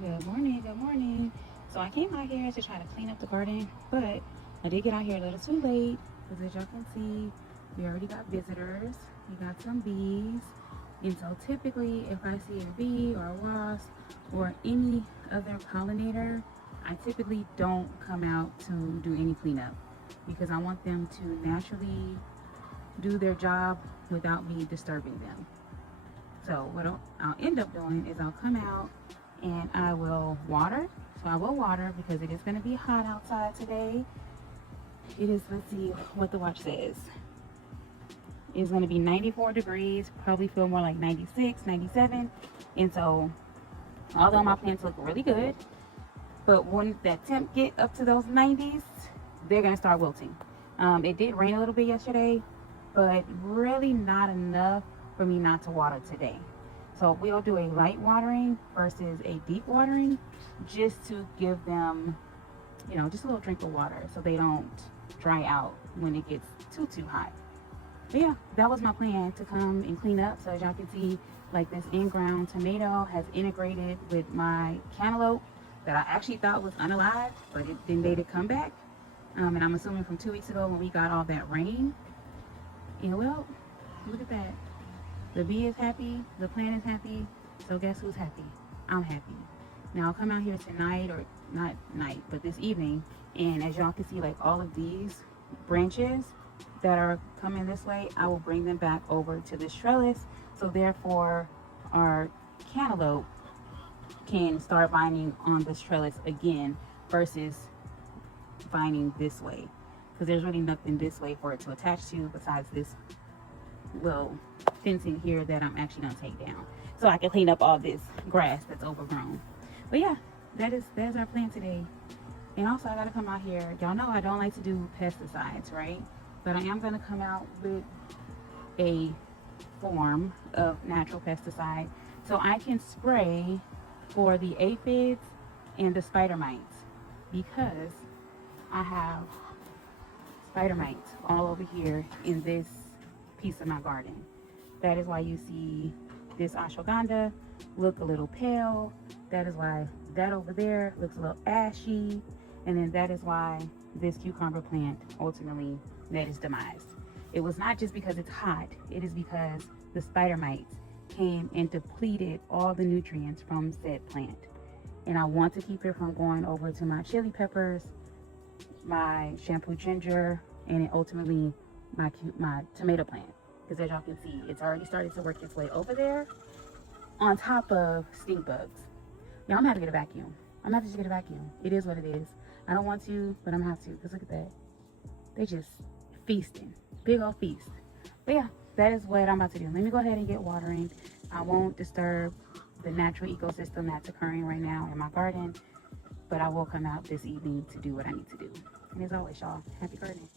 Good morning, good morning. So I came out here to try to clean up the garden, but I did get out here a little too late because as y'all can see, we already got visitors. We got some bees. And so typically if I see a bee or a wasp or any other pollinator, I typically don't come out to do any cleanup because I want them to naturally do their job without me disturbing them. So what I'll end up doing is I'll come out and I will water. So I will water because it is going to be hot outside today. It is, let's see what the watch says. It's going to be 94 degrees, probably feel more like 96, 97. And so although my plants look really good, but when that temp get up to those 90s, they're going to start wilting. It did rain a little bit yesterday, but really not enough for me not to water today. So we'll do a light watering versus a deep watering just to give them, just a little drink of water so they don't dry out when it gets too hot. But yeah, that was my plan, to come and clean up. So as y'all can see, like this in-ground tomato has integrated with my cantaloupe that I actually thought was unalive, but it then made it come back. And I'm assuming from 2 weeks ago when we got all that rain. And well, look at that. The bee is happy, the plant is happy, so guess who's happy? I'm happy. Now I'll come out here tonight, or not night, but this evening, and as y'all can see, like all of these branches that are coming this way, I will bring them back over to this trellis, so therefore our cantaloupe can start vining on this trellis again versus vining this way, because there's really nothing this way for it to attach to besides this little fencing here that I'm actually gonna take down so I can clean up all this grass that's overgrown. But yeah, that's our plan today. And also I gotta come out here, y'all know I don't like to do pesticides, right? But I am gonna come out with a form of natural pesticide so I can spray for the aphids and the spider mites, because I have spider mites all over here in this piece of my garden. That is why you see this ashwagandha look a little pale. That is why that over there looks a little ashy. And then that is why this cucumber plant ultimately met its demise. It was not just because it's hot, it is because the spider mites came and depleted all the nutrients from said plant. And I want to keep it from going over to my chili peppers, my shampoo ginger, and then ultimately my tomato plant, because as y'all can see, it's already started to work its way over there on top of stink bugs. Yeah, I'm gonna have to get a vacuum. I'm gonna have to just get a vacuum. It is what it is. I don't want to, but I'm gonna have to, because look at that. They just feasting. Big old feast. But yeah, that is what I'm about to do. Let me go ahead and get watering. I won't disturb the natural ecosystem that's occurring right now in my garden, but I will come out this evening to do what I need to do. And as always, y'all, happy gardening.